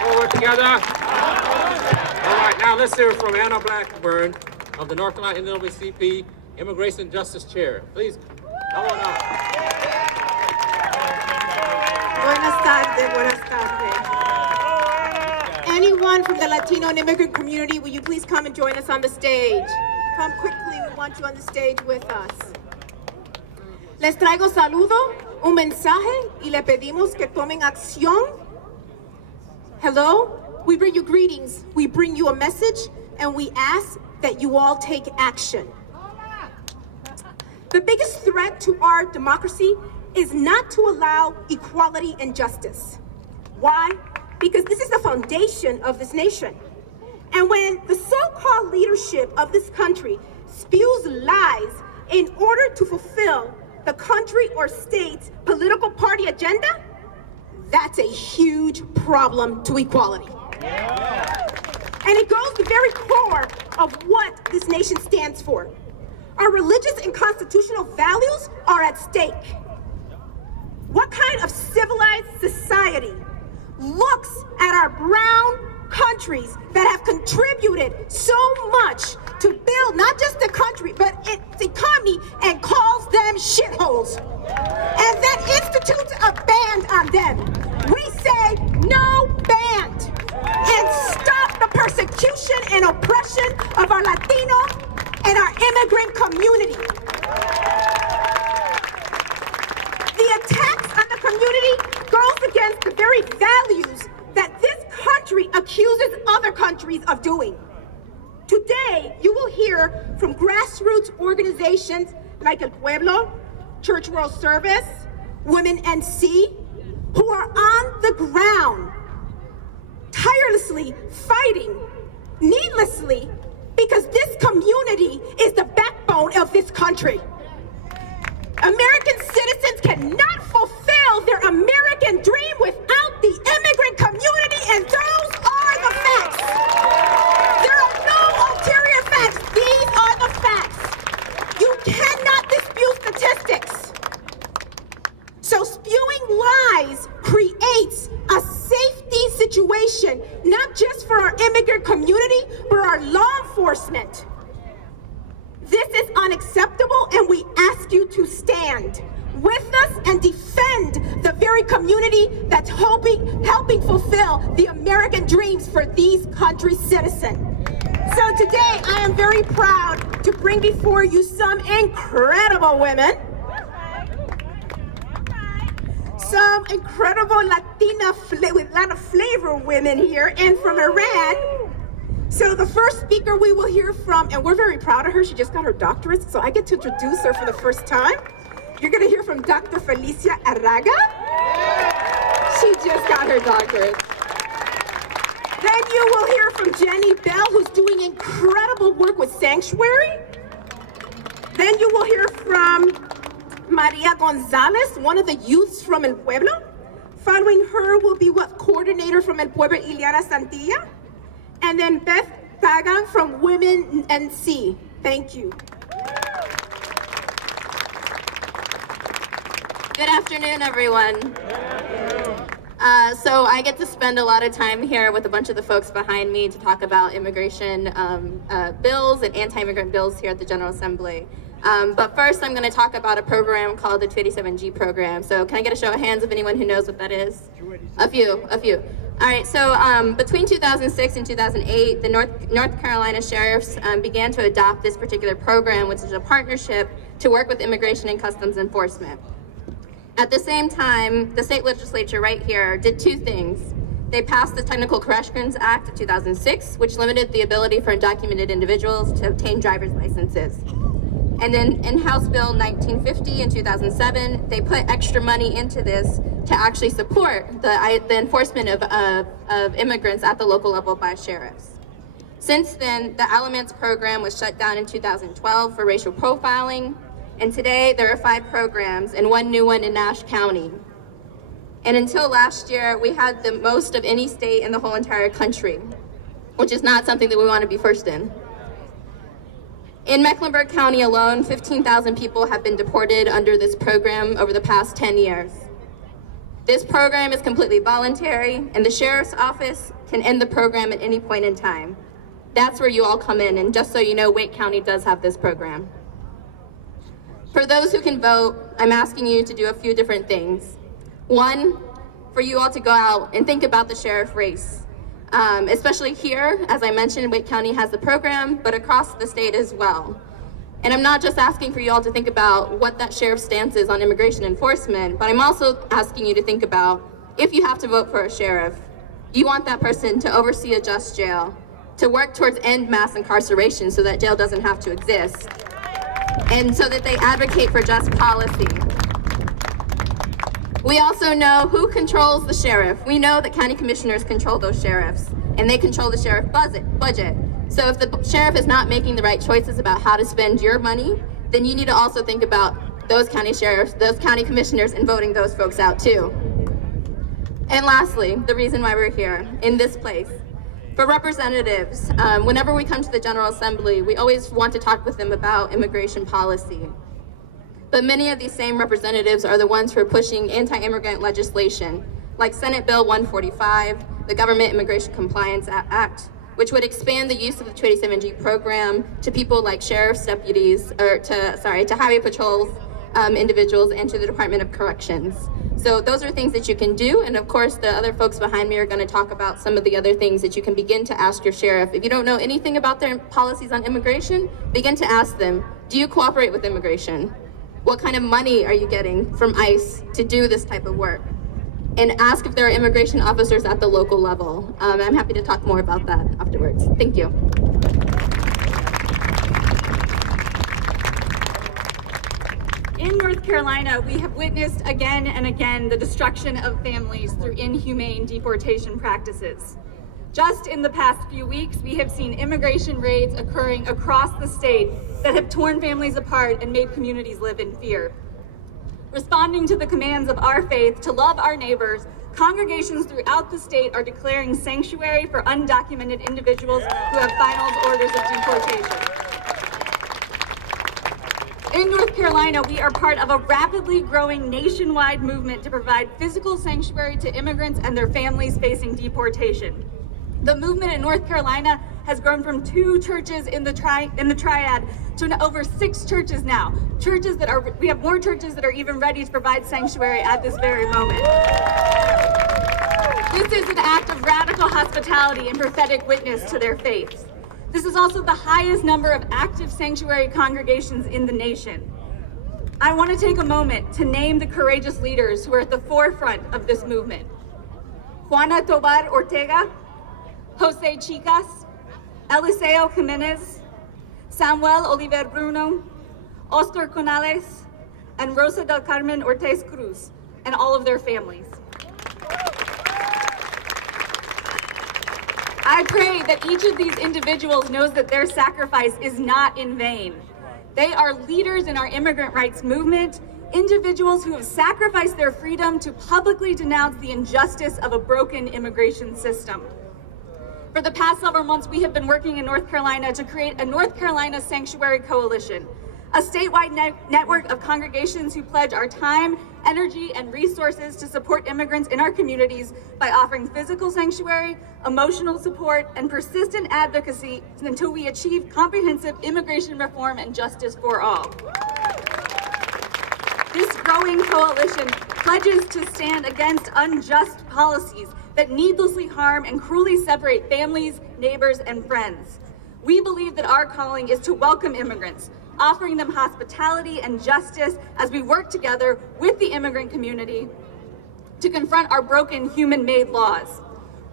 Forward together. All right, now let's hear from Anna Blackburn of the North Carolina NAACP Immigration Justice Chair. Please, come on up. Buenas tardes, buenas tardes. Anyone from the Latino and immigrant community, will you please come and join us on the stage? Come quickly, we want you on the stage with us. Les traigo saludo, un mensaje, y le pedimos que tomen acción. Hello, we bring you greetings, we bring you a message, and we ask that you all take action. The biggest threat to our democracy is not to allow equality and justice. Why? Because this is the foundation of this nation. And when the so-called leadership of this country spews lies in order to fulfill the country or state's political party agenda, that's a huge problem to equality. And it goes to the very core of what this nation stands for. Our religious and constitutional values are at stake. What kind of civilized society looks at our brown countries that have contributed so much to build not just the country, but its economy, and calls them shitholes, and then institutes a ban on them? We say no ban, and stop the persecution and oppression of our Latino and our immigrant community. The attacks on the community goes against the very values that this country accuses other countries of doing. Today, you will hear from grassroots organizations like El Pueblo, Church World Service, Women NC, who are on the ground, tirelessly fighting, needlessly, because this community is the backbone of this country. American citizens cannot fulfill their American dream without the immigrant community, and those are the facts. There are no ulterior facts. These are the facts. You cannot dispute statistics. So spewing lies creates a safety situation, not just for our immigrant community, but our law enforcement. This is unacceptable, and we ask you to stand with us and defend the very community that's helping fulfill the American dreams for these country's citizens. So today, I am very proud to bring before you some incredible women, some incredible Latina with a lot of flavor women here, and from Iran. So the first speaker we will hear from, and we're very proud of her, she just got her doctorate, so I get to introduce her for the first time. You're gonna hear from Dr. Felicia Arraga. She just got her doctorate. Then you will hear from Jenny Bell, who's doing incredible work with Sanctuary. Then you will hear from Maria Gonzalez, one of the youths from El Pueblo. Following her will be coordinator from El Pueblo, Ileana Santilla. And then Beth Tagan from Women NC. Thank you. Good afternoon, everyone. So I get to spend a lot of time here with a bunch of the folks behind me to talk about immigration bills and anti-immigrant bills here at the General Assembly. But first, I'm going to talk about a program called the 287G program. So can I get a show of hands of anyone who knows what that is? A few. All right, so between 2006 and 2008, the North Carolina sheriffs began to adopt this particular program, which is a partnership to work with Immigration and Customs Enforcement. At the same time, the state legislature right here did two things. They passed the Technical Corrections Act of 2006, which limited the ability for undocumented individuals to obtain driver's licenses. And then in House Bill 1950 in 2007, they put extra money into this to actually support the enforcement of immigrants at the local level by sheriffs. Since then, the Alamance program was shut down in 2012 for racial profiling, and today there are 5 programs and 1 new one in Nash County. And until last year, we had the most of any state in the whole entire country, which is not something that we want to be first in. In Mecklenburg County alone, 15,000 people have been deported under this program over the past 10 years. This program is completely voluntary, and the sheriff's office can end the program at any point in time. That's where you all come in, and just so you know, Wake County does have this program. For those who can vote, I'm asking you to do a few different things. One, for you all to go out and think about the sheriff race. Especially here, as I mentioned, Wake County has the program, but across the state as well. And I'm not just asking for you all to think about what that sheriff's stance is on immigration enforcement, but I'm also asking you to think about, if you have to vote for a sheriff, you want that person to oversee a just jail, to work towards end mass incarceration so that jail doesn't have to exist, and so that they advocate for just policy. We also know who controls the sheriff. We know that county commissioners control those sheriffs, and they control the sheriff budget. So if the sheriff is not making the right choices about how to spend your money, then you need to also think about those county sheriffs, those county commissioners, and voting those folks out too. And lastly, the reason why we're here in this place. For representatives, whenever we come to the General Assembly, we always want to talk with them about immigration policy. But many of these same representatives are the ones who are pushing anti-immigrant legislation, like Senate Bill 145, the Government Immigration Compliance Act, which would expand the use of the 287G program to people like sheriff's deputies, or to highway patrols, individuals, and to the Department of Corrections. So those are things that you can do, and of course the other folks behind me are going to talk about some of the other things that you can begin to ask your sheriff. If you don't know anything about their policies on immigration, begin to ask them, do you cooperate with immigration? What kind of money are you getting from ICE to do this type of work? And ask if there are immigration officers at the local level. I'm happy to talk more about that afterwards. Thank you. In North Carolina, we have witnessed again and again the destruction of families through inhumane deportation practices. Just in the past few weeks, we have seen immigration raids occurring across the state that have torn families apart and made communities live in fear. Responding to the commands of our faith to love our neighbors, congregations throughout the state are declaring sanctuary for undocumented individuals who have final orders of deportation. In North Carolina, we are part of a rapidly growing nationwide movement to provide physical sanctuary to immigrants and their families facing deportation. The movement in North Carolina has grown from 2 churches in the triad to over 6 churches now. We have more churches that are even ready to provide sanctuary at this very moment. This is an act of radical hospitality and prophetic witness to their faiths. This is also the highest number of active sanctuary congregations in the nation. I want to take a moment to name the courageous leaders who are at the forefront of this movement. Juana Tobar Ortega, Jose Chicas, Eliseo Jimenez, Samuel Oliver Bruno, Oscar Conales, and Rosa del Carmen Ortiz Cruz, and all of their families. I pray that each of these individuals knows that their sacrifice is not in vain. They are leaders in our immigrant rights movement, individuals who have sacrificed their freedom to publicly denounce the injustice of a broken immigration system. For the past several months, we have been working in North Carolina to create a North Carolina Sanctuary Coalition, a statewide network of congregations who pledge our time, energy, and resources to support immigrants in our communities by offering physical sanctuary, emotional support, and persistent advocacy until we achieve comprehensive immigration reform and justice for all. This growing coalition pledges to stand against unjust policies that needlessly harm and cruelly separate families, neighbors, and friends. We believe that our calling is to welcome immigrants, offering them hospitality and justice as we work together with the immigrant community to confront our broken human-made laws.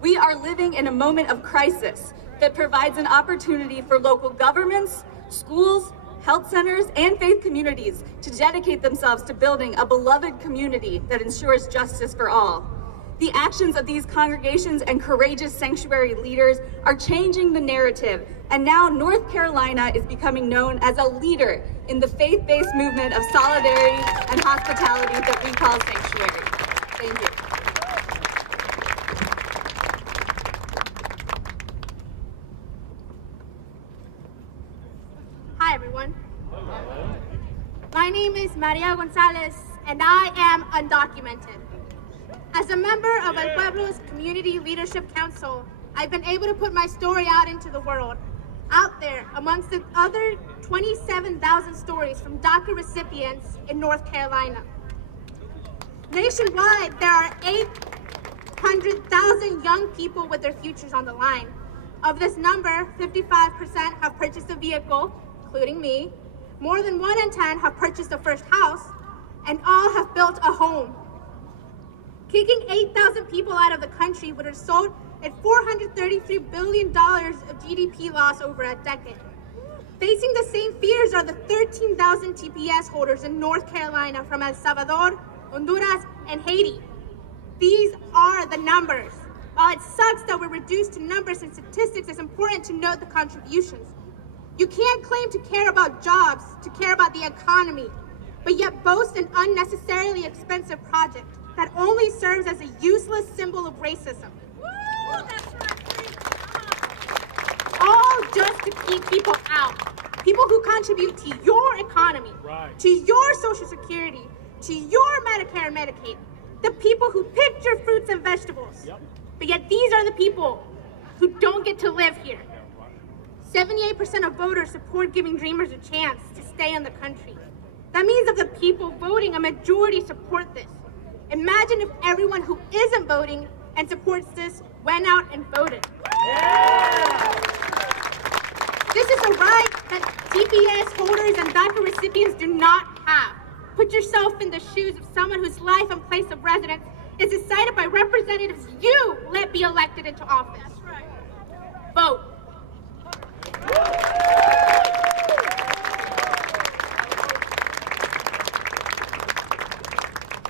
We are living in a moment of crisis that provides an opportunity for local governments, schools, health centers, and faith communities to dedicate themselves to building a beloved community that ensures justice for all. The actions of these congregations and courageous sanctuary leaders are changing the narrative, and now North Carolina is becoming known as a leader in the faith-based movement of solidarity and hospitality that we call Sanctuary. Thank you. Hi, everyone. My name is Maria Gonzalez, and I am undocumented. As a member of El Pueblo's Community Leadership Council, I've been able to put my story out into the world. Out there, amongst the other 27,000 stories from DACA recipients in North Carolina. Nationwide, there are 800,000 young people with their futures on the line. Of this number, 55% have purchased a vehicle, including me. More than 1 in 10 have purchased a first house, and all have built a home. Kicking 8,000 people out of the country would result in $433 billion of GDP loss over a decade. Facing the same fears are the 13,000 TPS holders in North Carolina from El Salvador, Honduras, and Haiti. These are the numbers. While it sucks that we're reduced to numbers and statistics, it's important to note the contributions. You can't claim to care about jobs, to care about the economy, but yet boast an unnecessarily expensive project that only serves as a useless symbol of racism. All just to keep people out. People who contribute to your economy, to your Social Security, to your Medicare and Medicaid. The people who picked your fruits and vegetables. But yet these are the people who don't get to live here. 78% of voters support giving dreamers a chance to stay in the country. That means of the people voting, a majority support this. Imagine if everyone who isn't voting and supports this went out and voted. This is a right that TPS holders and DACA recipients do not have. Put yourself in the shoes of someone whose life and place of residence is decided by representatives you let be elected into office. Vote.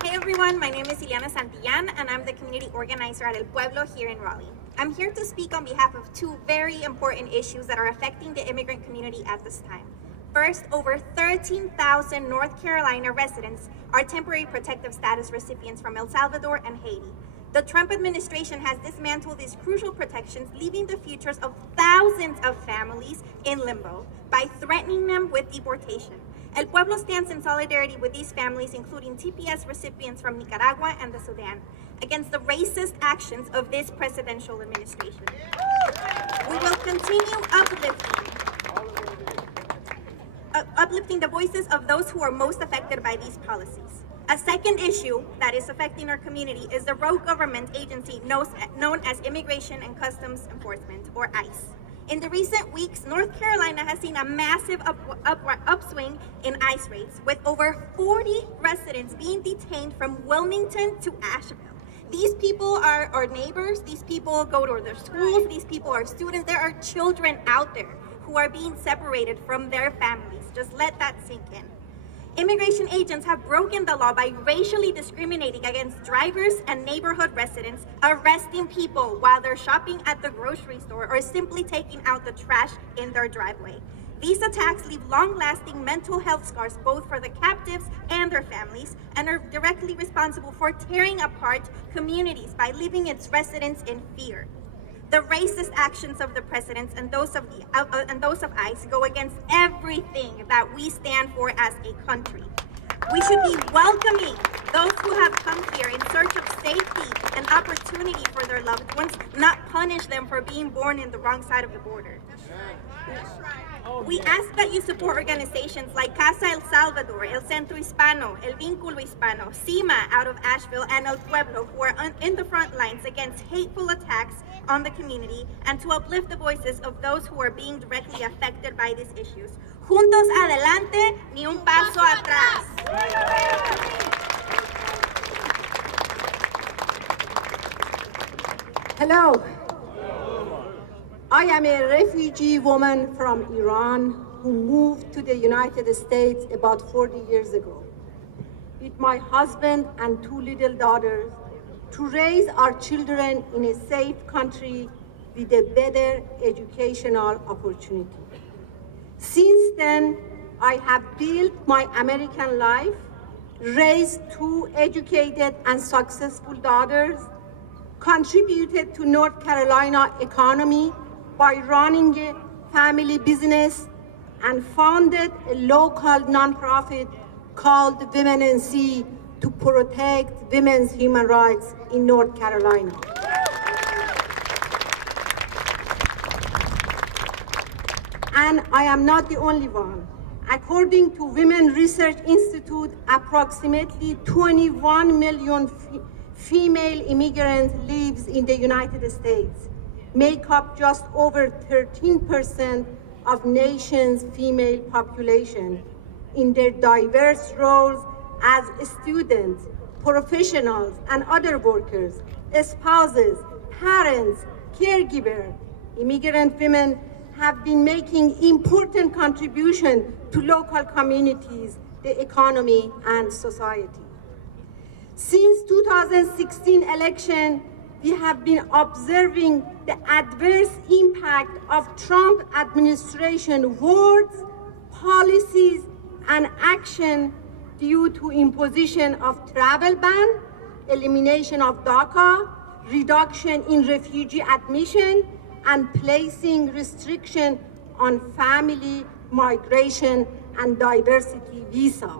Hey everyone, my name is Ileana Santillan and I'm the community organizer at El Pueblo here in Raleigh. I'm here to speak on behalf of two very important issues that are affecting the immigrant community at this time. First, over 13,000 North Carolina residents are temporary protective status recipients from El Salvador and Haiti. The Trump administration has dismantled these crucial protections, leaving the futures of thousands of families in limbo by threatening them with deportation. El Pueblo stands in solidarity with these families, including TPS recipients from Nicaragua and the Sudan, against the racist actions of this presidential administration. We will continue uplifting the voices of those who are most affected by these policies. A second issue that is affecting our community is the rogue government agency known as Immigration and Customs Enforcement, or ICE. In the recent weeks, North Carolina has seen a massive upswing in ICE rates, with over 40 residents being detained from Wilmington to Asheville. These people are our neighbors, these people go to their schools, these people are students, there are children out there who are being separated from their families. Just let that sink in. Immigration agents have broken the law by racially discriminating against drivers and neighborhood residents, arresting people while they're shopping at the grocery store or simply taking out the trash in their driveway. These attacks leave long-lasting mental health scars both for the captives and their families, and are directly responsible for tearing apart communities by leaving its residents in fear. The racist actions of the presidents and those of ICE go against everything that we stand for as a country. We should be welcoming those who have come here in search of safety and opportunity for their loved ones, not punish them for being born in the wrong side of the border. We ask that you support organizations like Casa El Salvador, El Centro Hispano, El Vínculo Hispano, CIMA out of Asheville, and El Pueblo, who are in the front lines against hateful attacks on the community, and to uplift the voices of those who are being directly affected by these issues. Juntos adelante, ni un paso atrás. Hello. I am a refugee woman from Iran who moved to the United States about 40 years ago with my husband and two little daughters to raise our children in a safe country with a better educational opportunity. Since then, I have built my American life, raised two educated and successful daughters, contributed to North Carolina economy by running a family business, and founded a local nonprofit called Women and Sea to protect women's human rights in North Carolina. And I am not the only one. According to Women Research Institute, approximately 21 million female immigrants lives in the United States, make up just over 13% of nation's female population in their diverse roles as students, professionals, and other workers, spouses, parents, caregivers. Immigrant women have been making important contributions to local communities, the economy, and society. Since 2016 election, we have been observing the adverse impact of Trump administration words, policies, and action due to imposition of travel ban, elimination of DACA, reduction in refugee admission, and placing restriction on family, migration, and diversity visa,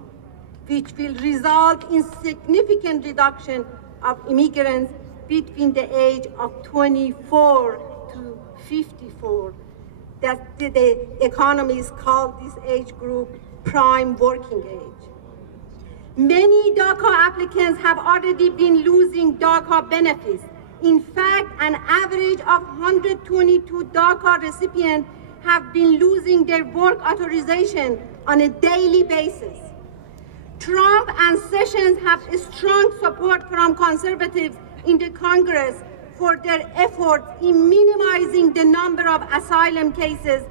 which will result in significant reduction of immigrants between the age of 24 to 54. That the economists call this age group prime working age. Many DACA applicants have already been losing DACA benefits. In fact, an average of 122 DACA recipients have been losing their work authorization on a daily basis. Trump and Sessions have strong support from conservatives in the Congress for their efforts in minimizing the number of asylum cases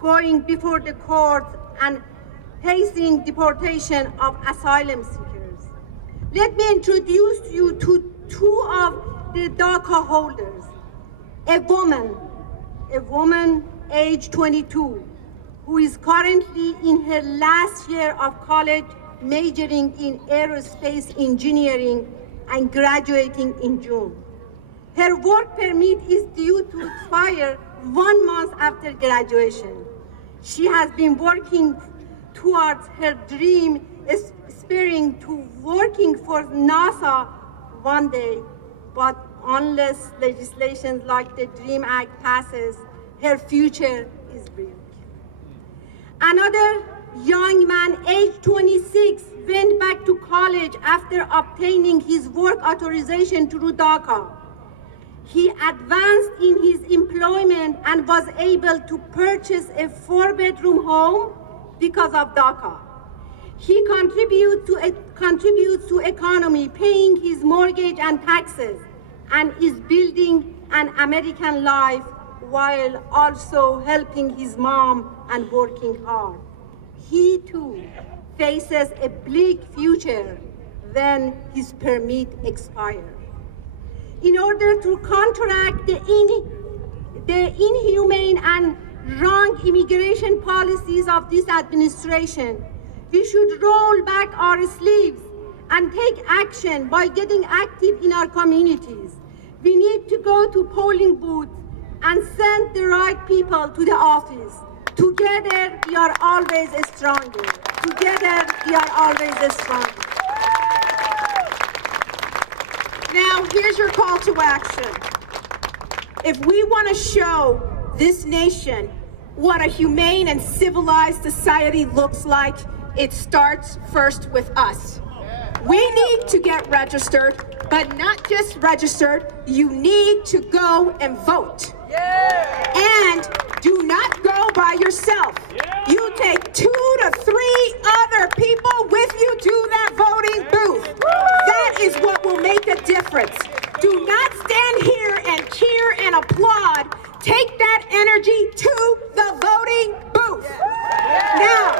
going before the courts and pacing deportation of asylum seekers. Let me introduce you to two of the DACA holders. A woman age 22, who is currently in her last year of college, majoring in aerospace engineering and graduating in June. Her work permit is due to expire 1 month after graduation. She has been working towards her dream, aspiring to working for NASA one day, but unless legislation like the DREAM Act passes, her future is bleak. Another young man, age 26, went back to college after obtaining his work authorization through DACA. He advanced in his employment and was able to purchase a 4-bedroom home because of DACA. He contributes to economy, paying his mortgage and taxes, and is building an American life while also helping his mom and working hard. He too faces a bleak future when his permit expires. In order to counteract the inhumane and wrong immigration policies of this administration, we should roll back our sleeves and take action by getting active in our communities. We need to go to polling booths and send the right people to the office. Together, we are always stronger. Together, we are always stronger. Now, here's your call to action. If we want to show this nation what a humane and civilized society looks like, it starts first with us. We need to get registered, but not just registered, you need to go and vote. And do not go by yourself. You take 2 to 3 other people with you to that voting booth. That is what will make a difference. Do not stand here and cheer and applaud. Take that energy to the voting booth. Now,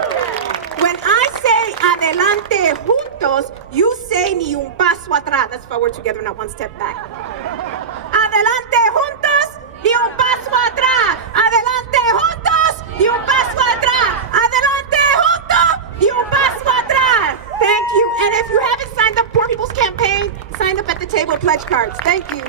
when I say adelante juntos, you say ni un paso atrás. That's why we're together, not one step back. Adelante juntos, ni un paso atrás. Adelante juntos, ni un paso atrás. Adelante juntos, ni un paso atrás. Thank you. And if you haven't signed up for People's Campaign, sign up at the table, pledge cards. Thank you.